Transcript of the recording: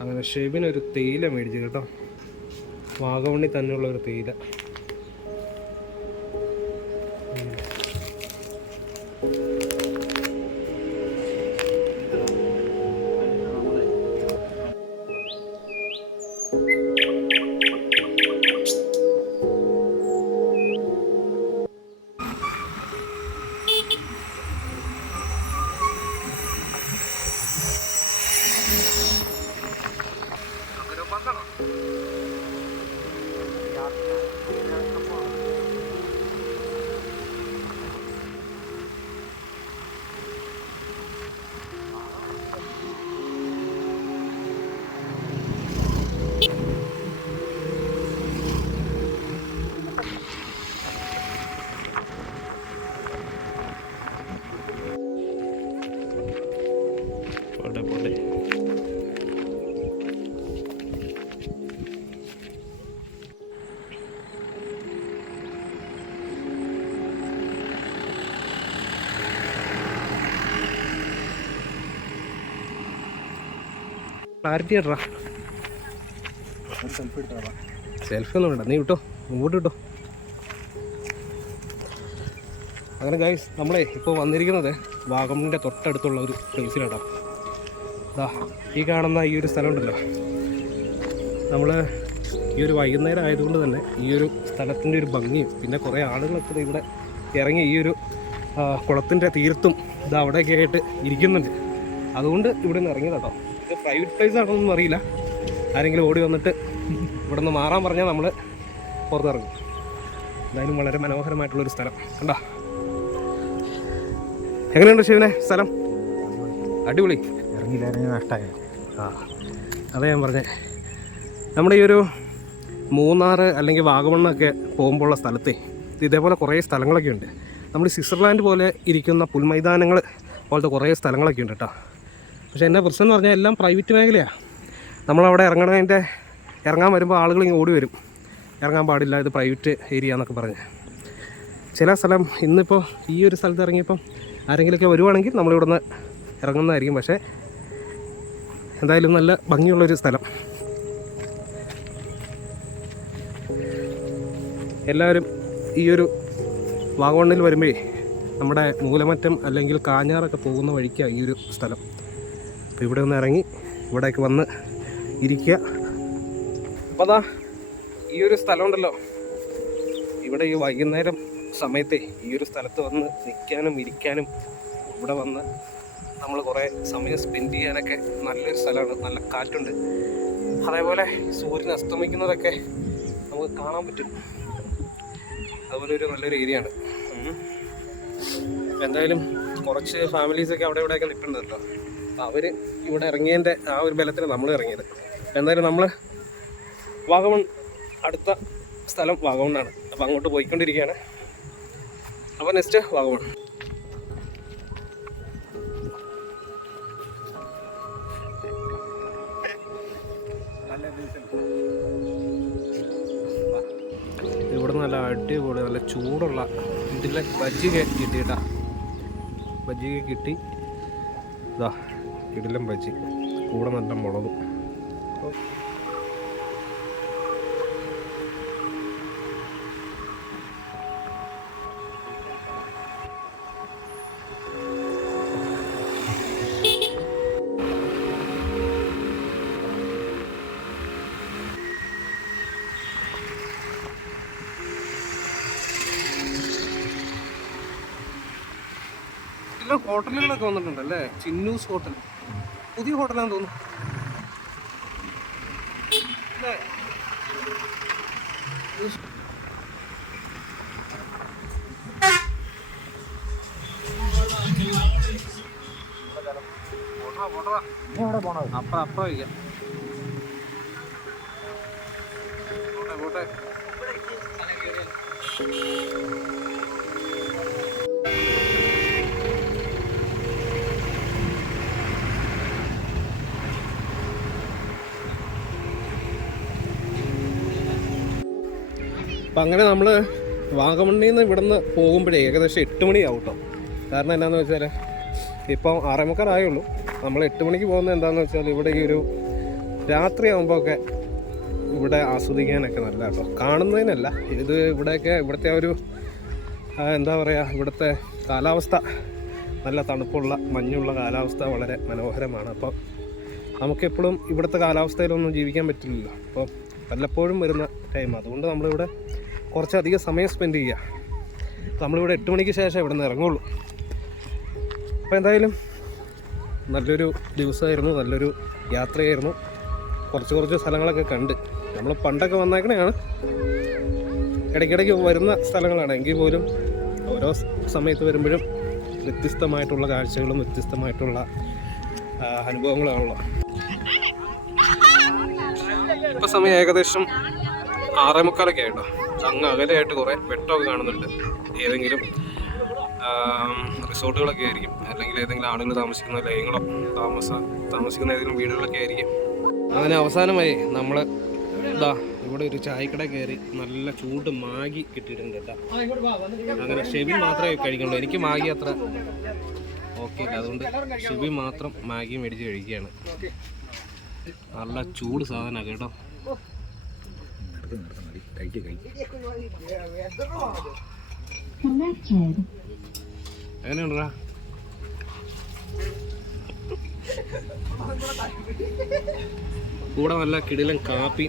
അങ്ങനെ ഷെബിനൊരു തേയില മേടിച്ചു കേട്ടോ, വാഗമണ്ണി തന്നെയുള്ള ഒരു തേയില. ക്ലാരിറ്റി ഇടാ, സെൽഫി ഒന്നും വേണ്ട, നീ വിട്ടോ, മുമ്പോട്ട് വിട്ടോ. അങ്ങനെ ഗൈസ്, നമ്മളെ ഇപ്പോൾ വന്നിരിക്കുന്നത് വാഗമണിൻ്റെ തൊട്ടടുത്തുള്ള ഒരു പ്ലേസിലാട്ടോ. ഈ കാണുന്ന ഈ ഒരു സ്ഥലം ഉണ്ടല്ലോ, നമ്മൾ ഈ ഒരു വൈകുന്നേരം ആയതുകൊണ്ട് തന്നെ ഈ ഒരു സ്ഥലത്തിൻ്റെ ഒരു ഭംഗിയും പിന്നെ കുറേ ആളുകളൊക്കെ ഇവിടെ ഇറങ്ങി ഈ ഒരു കുളത്തിൻ്റെ തീരത്തും അവിടെയൊക്കെ ആയിട്ട് ഇരിക്കുന്നുണ്ട്. അതുകൊണ്ട് ഇവിടെ നിന്ന് ഇറങ്ങിയതാട്ടോ. ഇത് പ്രൈവറ്റ് പ്ലേസ് ആണോന്നൊന്നും അറിയില്ല. ആരെങ്കിലും ഓടി വന്നിട്ട് ഇവിടെ നിന്ന് മാറാൻ പറഞ്ഞാൽ നമ്മൾ പുറത്തിറങ്ങും. എന്തായാലും വളരെ മനോഹരമായിട്ടുള്ളൊരു സ്ഥലം കണ്ടാ. എങ്ങനെയുണ്ട് ശിവനെ സ്ഥലം? അടിപൊളി. ഇറങ്ങി നഷ്ടമായി. അതെ ഞാൻ പറഞ്ഞേ, നമ്മുടെ ഈ ഒരു മൂന്നാർ അല്ലെങ്കിൽ വാഗമണ്ണൊക്കെ പോകുമ്പോഴുള്ള സ്ഥലത്തെ ഇതേപോലെ കുറേ സ്ഥലങ്ങളൊക്കെ ഉണ്ട്. നമ്മൾ സ്വിറ്റ്സർലാൻഡ് പോലെ ഇരിക്കുന്ന പുൽമൈതാനങ്ങൾ പോലത്തെ കുറേ സ്ഥലങ്ങളൊക്കെ ഉണ്ട് കേട്ടോ. പക്ഷേ എൻ്റെ പ്രശ്നം എന്ന് പറഞ്ഞാൽ എല്ലാം പ്രൈവറ്റ് മേഖലയാണ്. നമ്മളവിടെ ഇറങ്ങാൻ വരുമ്പോൾ ആളുകൾ ഇങ്ങനെ ഓടി വരും, ഇറങ്ങാൻ പാടില്ല, ഇത് പ്രൈവറ്റ് ഏരിയ എന്നൊക്കെ പറഞ്ഞ്. ചില സ്ഥലം ഇന്നിപ്പോൾ ഈ ഒരു സ്ഥലത്ത് ഇറങ്ങിയപ്പം ആരെങ്കിലുമൊക്കെ വരുവാണെങ്കിൽ നമ്മളിവിടെ നിന്ന് ഇറങ്ങുന്നതായിരിക്കും. പക്ഷേ എന്തായാലും നല്ല ഭംഗിയുള്ളൊരു സ്ഥലം. എല്ലാവരും ഈ ഒരു വാഗമണ്ണിൽ വരുമ്പോഴേ നമ്മുടെ മൂലമറ്റം അല്ലെങ്കിൽ കാഞ്ഞാറൊക്കെ പോകുന്ന വഴിക്കാണ് ഈ ഒരു സ്ഥലം. അപ്പോൾ ഇവിടെ ഒന്ന് ഇറങ്ങി ഇവിടേക്ക് വന്ന് ഇരിക്കുക. അപ്പോൾ അതാ ഈ ഒരു സ്ഥലം ഉണ്ടല്ലോ, ഇവിടെ ഈ വൈകുന്നേരം സമയത്തെ ഈ ഒരു സ്ഥലത്ത് വന്ന് നിൽക്കാനും ഇരിക്കാനും ഇവിടെ വന്ന് നമ്മൾ കുറേ സമയം സ്പെൻഡ് ചെയ്യാനൊക്കെ നല്ലൊരു സ്ഥലമാണ്. നല്ല കാറ്റുണ്ട്, അതേപോലെ സൂര്യൻ അസ്തമിക്കുന്നതൊക്കെ നമുക്ക് കാണാൻ പറ്റും. അതുപോലെ ഒരു നല്ലൊരു ഏരിയ ആണ്. എന്തായാലും കുറച്ച് ഫാമിലീസൊക്കെ അവിടെ ഇവിടെയൊക്കെ നിൽക്കുന്നുണ്ട് കേട്ടോ. അവർ ഇവിടെ ഇറങ്ങിയതിൻ്റെ ആ ഒരു ബലത്തിൽ നമ്മൾ ഇറങ്ങിയത്. എന്തായാലും നമ്മൾ വാഗമൺ, അടുത്ത സ്ഥലം വാഗമണ്ണാണ്. അപ്പോൾ അങ്ങോട്ട് പോയിക്കൊണ്ടിരിക്കുകയാണ്. അപ്പോൾ നെക്സ്റ്റ് വാഗമൺ. ഇവിടെ നല്ല അടിപൊളി നല്ല ചൂടുള്ള ഇതിലെ ബജ്ജിയൊക്കെ കിട്ടിയിട്ടാ. ബജ്ജിയൊക്കെ കിട്ടി. ഇതാ ഇടലും ബജ്ജി, കൂടെ നല്ല മുളകും. ഹോട്ടലുകളൊക്കെ വന്നിട്ടുണ്ടല്ലേ. ചിന്നൂസ് ഹോട്ടൽ, പുതിയ ഹോട്ടലാണെന്ന് തോന്നുന്നു അല്ലേ. അപ്പ വയ്ക്കാം. പോട്ടെ. അപ്പം അങ്ങനെ നമ്മൾ വാഗമണ്ണിൽ നിന്ന് ഇവിടെ നിന്ന് പോകുമ്പോഴേ ഏകദേശം 8 മണിയാവും കേട്ടോ. കാരണം എന്താണെന്ന് വെച്ചാൽ ഇപ്പം 6:45 ആയുള്ളൂ. നമ്മൾ 8 മണിക്ക് പോകുന്നത് എന്താണെന്ന് വെച്ചാൽ ഇവിടെ ഈ ഒരു രാത്രിയാകുമ്പോൾ ഒക്കെ ഇവിടെ ആസ്വദിക്കാനൊക്കെ നല്ല കേട്ടോ. കാണുന്നതിനല്ല, ഇത് ഇവിടുത്തെ ഒരു എന്താ പറയുക, ഇവിടുത്തെ കാലാവസ്ഥ നല്ല തണുപ്പുള്ള മഞ്ഞുള്ള കാലാവസ്ഥ വളരെ മനോഹരമാണ്. അപ്പോൾ നമുക്കെപ്പോഴും ഇവിടുത്തെ കാലാവസ്ഥയിലൊന്നും ജീവിക്കാൻ പറ്റില്ലല്ലോ. അപ്പോൾ വല്ലപ്പോഴും വരുന്ന ടൈം, അതുകൊണ്ട് നമ്മളിവിടെ കുറച്ചധികം സമയം സ്പെൻഡ് ചെയ്യുക. നമ്മളിവിടെ 8 മണിക്ക് ശേഷം ഇവിടെ നിന്ന് ഇറങ്ങുള്ളൂ. അപ്പോൾ എന്തായാലും നല്ലൊരു ദിവസമായിരുന്നു, നല്ലൊരു യാത്രയായിരുന്നു. കുറച്ച് സ്ഥലങ്ങളൊക്കെ കണ്ട്. നമ്മൾ പണ്ടൊക്കെ വന്നേക്കണെയാണ്, ഇടയ്ക്കിടയ്ക്ക് വരുന്ന സ്ഥലങ്ങളാണ്. എങ്കിൽ പോലും ഓരോ സമയത്ത് വരുമ്പോഴും വ്യത്യസ്തമായിട്ടുള്ള കാഴ്ചകളും വ്യത്യസ്തമായിട്ടുള്ള അനുഭവങ്ങളാണല്ലോ. ഇപ്പോൾ സമയം ഏകദേശം 6:45 ആയിട്ടോ. അങ്ങ് അകലെയായിട്ട് കുറേ വെട്ടമൊക്കെ കാണുന്നുണ്ട്. ഏതെങ്കിലും റിസോർട്ടുകളൊക്കെ ആയിരിക്കും, അല്ലെങ്കിൽ ഏതെങ്കിലും ആളുകൾ താമസിക്കുന്ന ലയങ്ങളോ താമസിക്കുന്ന ഏതെങ്കിലും വീടുകളൊക്കെ ആയിരിക്കും. അങ്ങനെ അവസാനമായി നമ്മൾ ഇവിടെ ഒരു ചായക്കട കയറി നല്ല ചൂട് മാഗി കിട്ടിയിട്ടുണ്ട് കേട്ടോ. അങ്ങനെ ഷെബി മാത്രമേ കഴിക്കുള്ളൂ. എനിക്ക് മാഗി അത്ര ഓക്കെ ഇല്ല, അതുകൊണ്ട് ഷെബി മാത്രം മാഗി മേടിച്ച് കഴിക്കുകയാണ്. നല്ല ചൂട് സാധനമാണ് കേട്ടോ. എങ്ങനെയുണ്ടാ? കൂടെ നല്ല കിടിലൻ കാപ്പി.